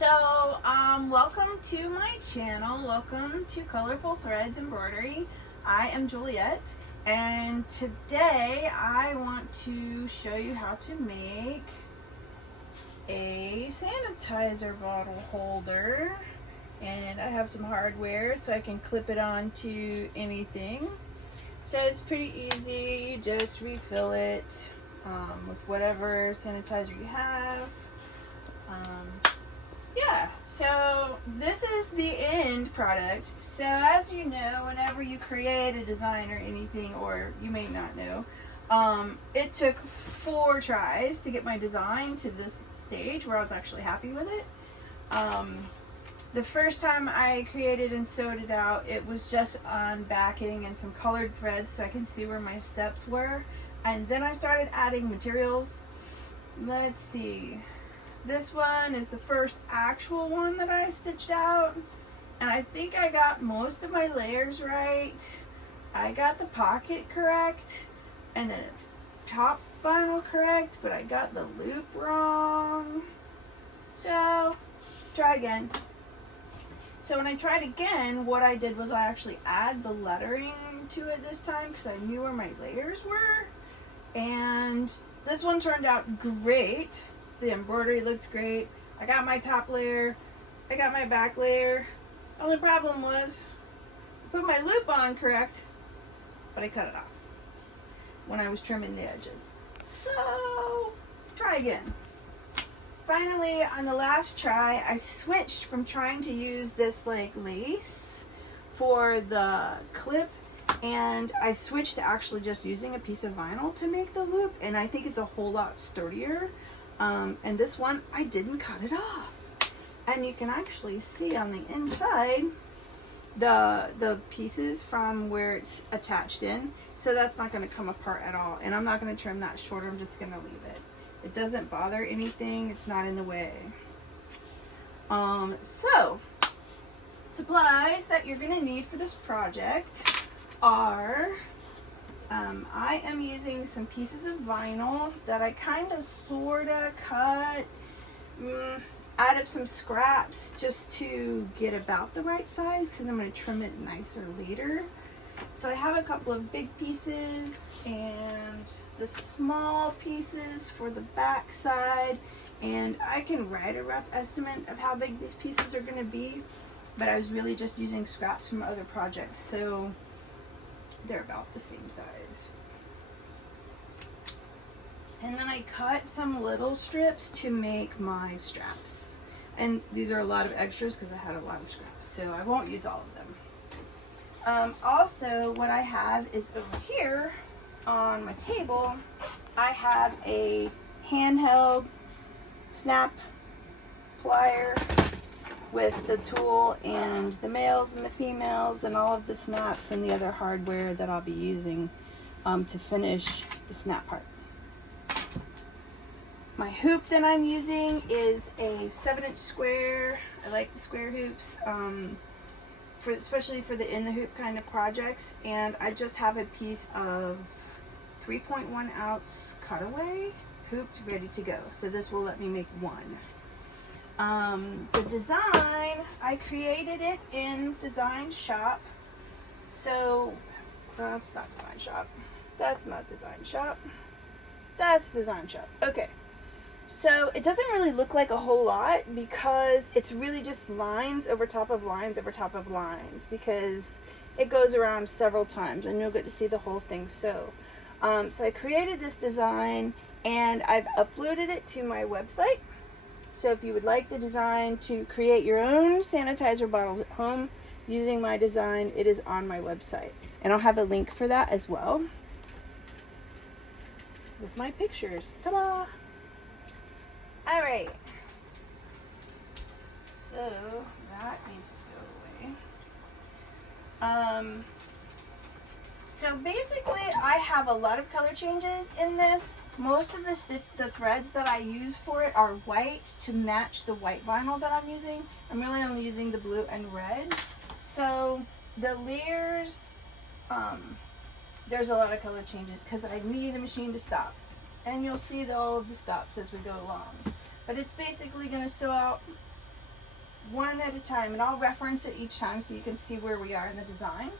Welcome to my channel. Welcome to Colorful Threads Embroidery. I am Juliet, and today I want to show you how to make a sanitizer bottle holder. And I have some hardware so I can clip it onto anything. So it's pretty easy. You just refill it with whatever sanitizer you have. Yeah, so this is the end product. So as you know, whenever you create a design or anything, or you may not know, it took 4 tries to get my design to this stage where I was actually happy with it. The first time I created and sewed it out, it was just on backing and some colored threads so I can see where my steps were. And then I started adding materials. Let's see. This one is the first actual one that I stitched out. And I think I got most of my layers right. I got the pocket correct. And then top vinyl correct, but I got the loop wrong. So, try again. So when I tried again, what I did was I actually add the lettering to it this time because I knew where my layers were. And this one turned out great. The embroidery looked great. I got my top layer. I got my back layer. Only problem was I put my loop on correct, but I cut it off when I was trimming the edges. So try again. Finally, on the last try, I switched from trying to use this like lace for the clip, and I switched to actually just using a piece of vinyl to make the loop, and I think it's a whole lot sturdier. And this one, I didn't cut it off. And you can actually see on the inside the pieces from where it's attached in, so that's not going to come apart at all. And I'm not going to trim that shorter, I'm just going to leave it. It doesn't bother anything, it's not in the way. So, supplies that you're going to need for this project are, I am using some pieces of vinyl that I kind of sort of cut, out of some scraps just to get about the right size because I'm going to trim it nicer later. So I have a couple of big pieces and the small pieces for the back side, and I can write a rough estimate of how big these pieces are going to be, but I was really just using scraps from other projects, so they're about the same size. And then I cut some little strips to make my straps, and these are a lot of extras because I had a lot of scraps, so I won't use all of them. Also, what I have is over here on my table, I have a handheld snap plier with the tool and the males and the females and all of the snaps and the other hardware that I'll be using to finish the snap part. My hoop that I'm using is a 7-inch square. I like the square hoops. Especially for the in the hoop kind of projects, and I just have a piece of 3.1 ounce cutaway hooped ready to go, so this will let me make one. The design, I created it in Design Shop. So that's not Design Shop, that's not Design Shop, that's Design Shop. Okay, so it doesn't really look like a whole lot because it's really just lines over top of lines over top of lines, because it goes around several times and you'll get to see the whole thing. So I created this design and I've uploaded it to my website. So if you would like the design to create your own sanitizer bottles at home using my design, it is on my website. And I'll have a link for that as well with my pictures. Ta-da! Alright, so that needs to go away. So basically I have a lot of color changes in this. Most of the threads that I use for it are white to match the white vinyl that I'm using. I'm really only using the blue and red. So the layers, there's a lot of color changes because I need the machine to stop. And you'll see all of the stops as we go along. But it's basically going to sew out one at a time, and I'll reference it each time so you can see where we are in the design.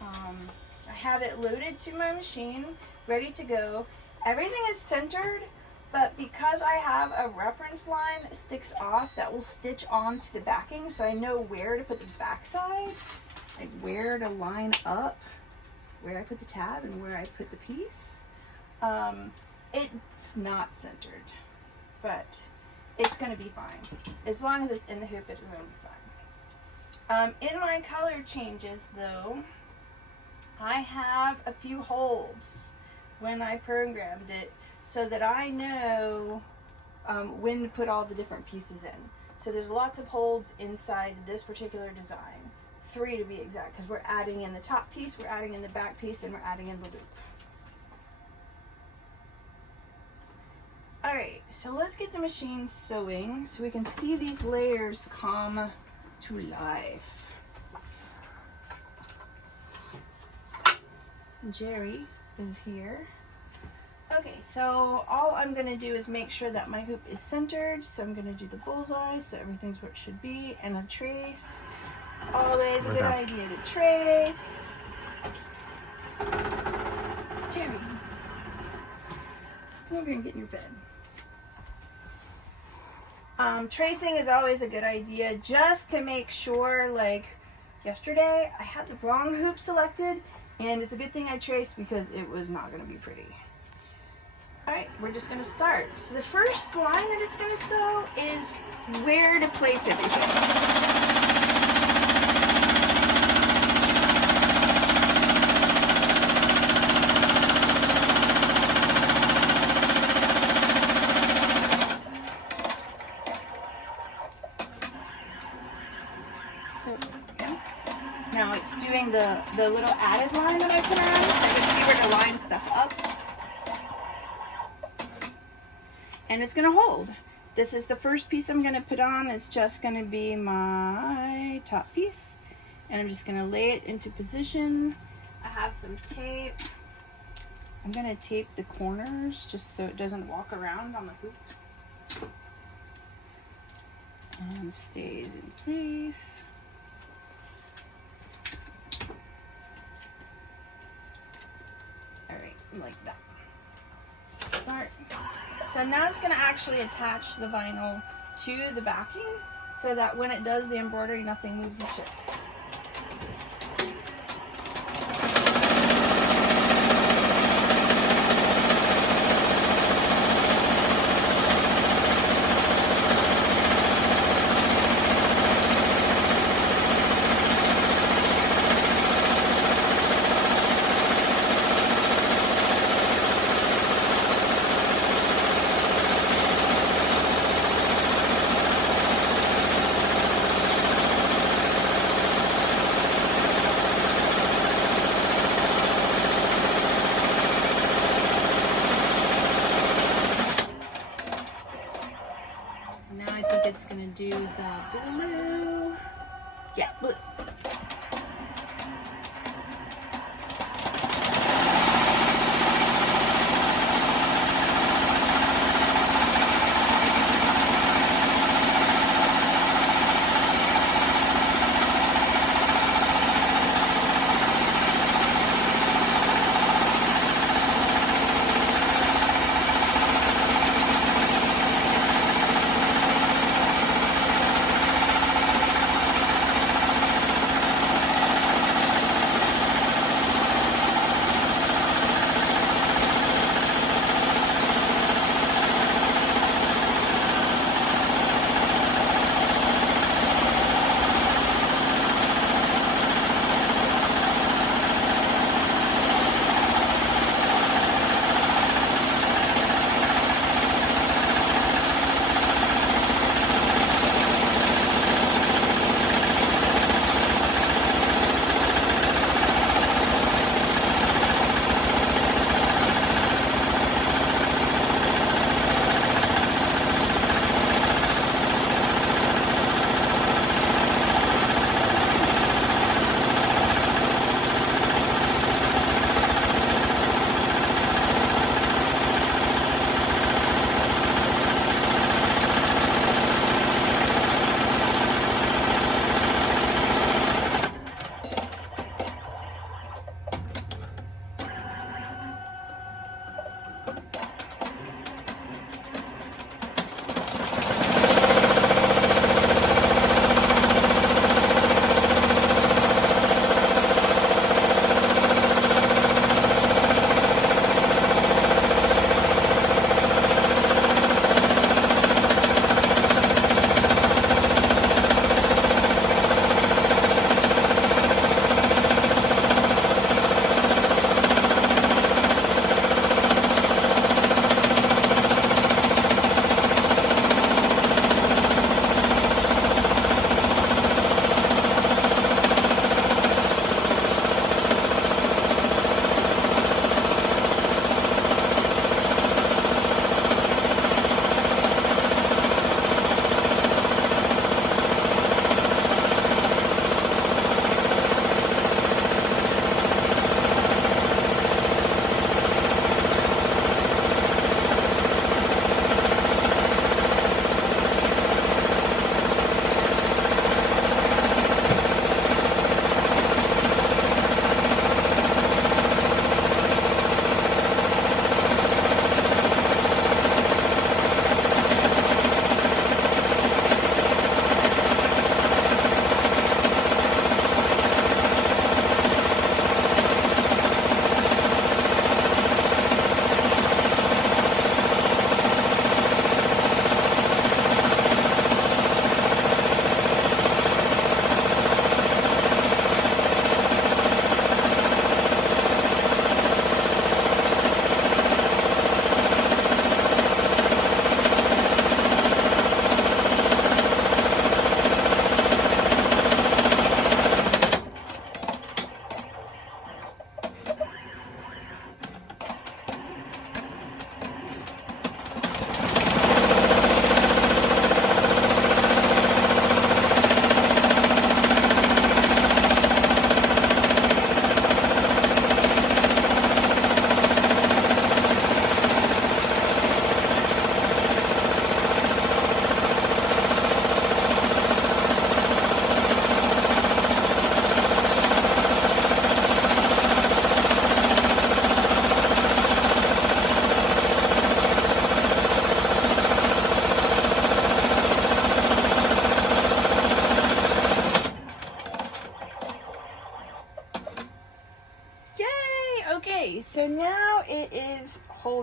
I have it loaded to my machine, ready to go. Everything is centered, but because I have a reference line that sticks off, that will stitch onto the backing, so I know where to put the back side, like where to line up, where I put the tab and where I put the piece. It's not centered, but it's going to be fine. As long as it's in the hoop, it's going to be fine. In my color changes, though, I have a few holds when I programmed it so that I know when to put all the different pieces in. So there's lots of holds inside this particular design. 3 to be exact, because we're adding in the top piece, we're adding in the back piece, and we're adding in the loop. Alright, so let's get the machine sewing so we can see these layers come to life. Jerry is here. Okay, so all I'm going to do is make sure that my hoop is centered. So I'm going to do the bullseye so everything's where it should be, and a trace. Always a good idea to trace. Jerry, come over here and get in your bed. Tracing is always a good idea just to make sure. Like yesterday, I had the wrong hoop selected, and it's a good thing I traced because it was not going to be pretty. Alright, we're just going to start. So the first line that it's going to sew is where to place everything. Now it's doing the little added line that I put around, so I can see where to line stuff up. And it's going to hold. This is the first piece I'm going to put on. It's just going to be my top piece. And I'm just going to lay it into position. I have some tape. I'm going to tape the corners just so it doesn't walk around on the hoop. And stays in place. Alright, like that. Start. So now it's going to actually attach the vinyl to the backing so that when it does the embroidery, nothing moves and shifts. It's gonna do the blue. Yeah, blue.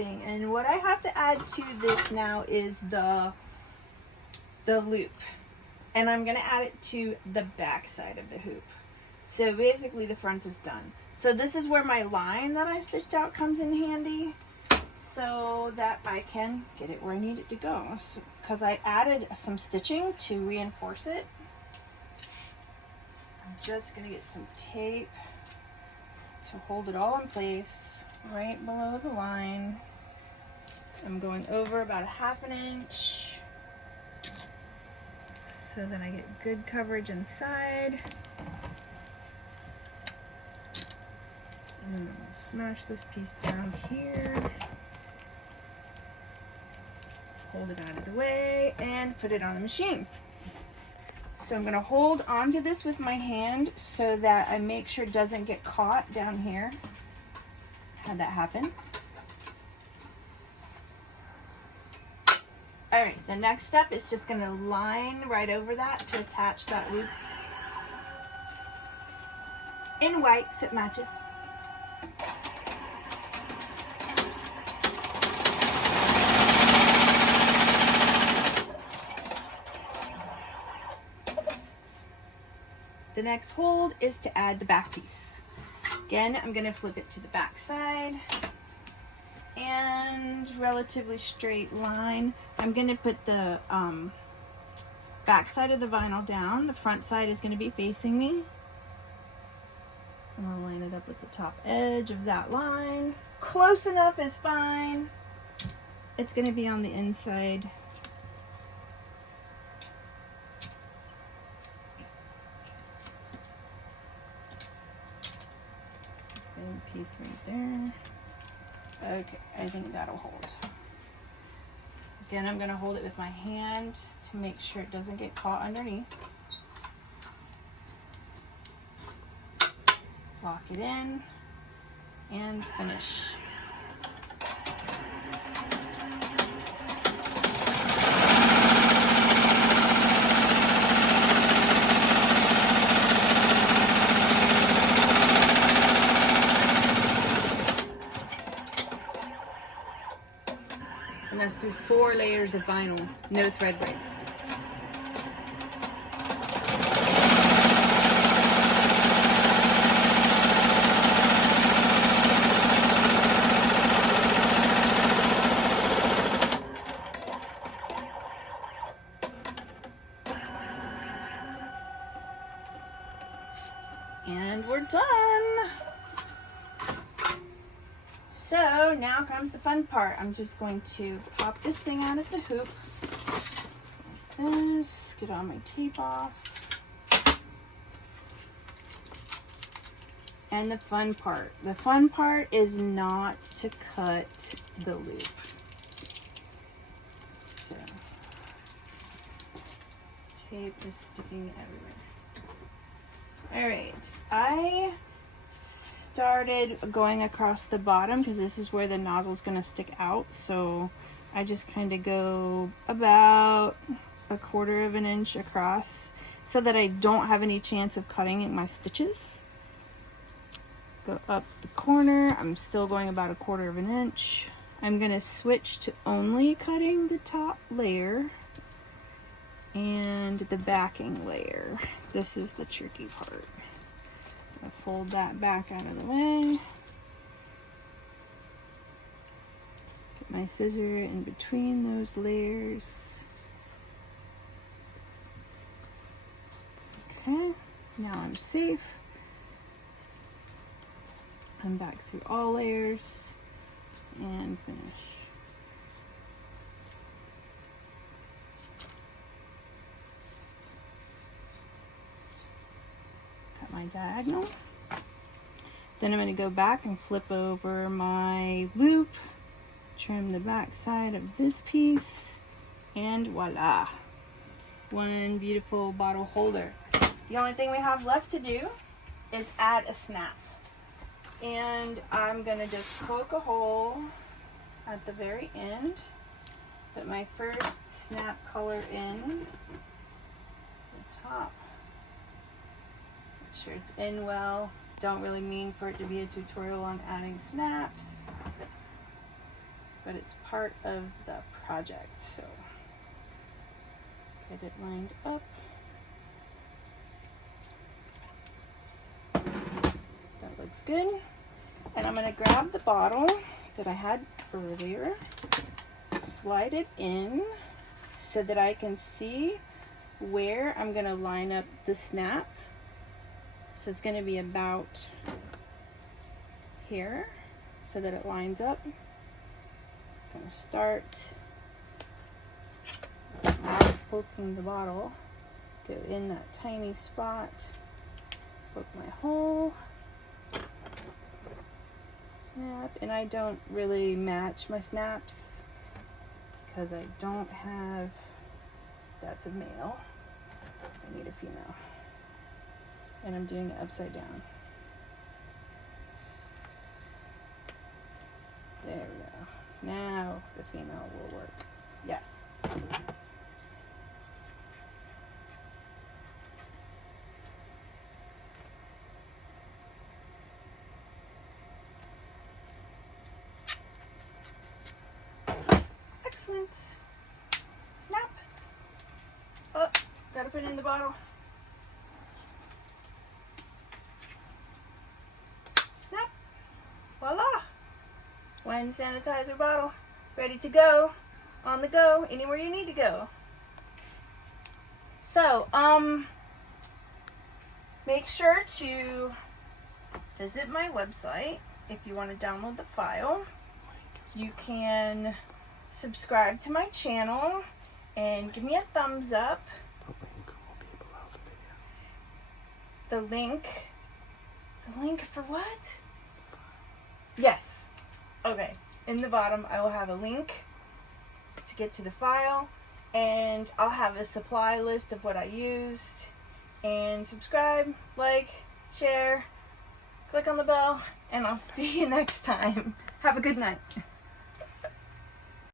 thing. And what I have to add to this now is the loop. And I'm gonna add it to the back side of the hoop. So basically the front is done. So this is where my line that I stitched out comes in handy, so that I can get it where I need it to go. Because I added some stitching to reinforce it. I'm just gonna get some tape to hold it all in place right below the line. I'm going over about 1/2 inch so that I get good coverage inside. And I'm gonna smash this piece down here, hold it out of the way, and put it on the machine. So I'm gonna hold onto this with my hand so that I make sure it doesn't get caught down here. Had that happen. All right, the next step is just gonna line right over that to attach that loop in white so it matches. The next hold is to add the back piece. Again, I'm going to flip it to the back side and relatively straight line. I'm going to put the back side of the vinyl down. The front side is going to be facing me. I'm going to line it up with the top edge of that line. Close enough is fine. It's going to be on the inside. Piece right there. Okay, I think that'll hold. Again, I'm going to hold it with my hand to make sure it doesn't get caught underneath. Lock it in and finish. And that's through 4 layers of vinyl, no thread breaks. And we're done. So now comes the fun part. I'm just going to pop this thing out of the hoop. Like this, get all my tape off. And the fun part. The fun part is not to cut the loop. So, tape is sticking everywhere. All right, I started going across the bottom because this is where the nozzle is going to stick out, so I just kind of go about 1/4 inch across so that I don't have any chance of cutting in my stitches. Go up the corner. I'm still going about 1/4 inch. I'm going to switch to only cutting the top layer and the backing layer. This is the tricky part. I fold that back out of the way. Get my scissor in between those layers. Okay, now I'm safe. I'm back through all layers and finish. My diagonal. Then I'm going to go back and flip over my loop, trim the back side of this piece, and voila, one beautiful bottle holder. The only thing we have left to do is add a snap, and I'm going to just poke a hole at the very end, put my first snap color in the top. Sure it's in well. Don't really mean for it to be a tutorial on adding snaps. but it's part of the project, so get it lined up. That looks good. And I'm going to grab the bottle that I had earlier, slide it in so that I can see where I'm going to line up the snap. So it's going to be about here so that it lines up. I'm going to start poking the bottle, go in that tiny spot, poke my hole, snap, and I don't really match my snaps because I don't have, that's a male, I need a female, and I'm doing it upside down. There we go. Now the female will work. Yes. Excellent. Snap. Oh, gotta put it in the bottle. Snap. Voila. One sanitizer bottle, ready to go, on the go, anywhere you need to go. So, make sure to visit my website if you want to download the file. You can subscribe to my channel and give me a thumbs up. The link will be below the video. The link for what? Yes. Okay, in the bottom I will have a link to get to the file, and I'll have a supply list of what I used. And subscribe, like, share, click on the bell, and I'll see you next time. Have a good night.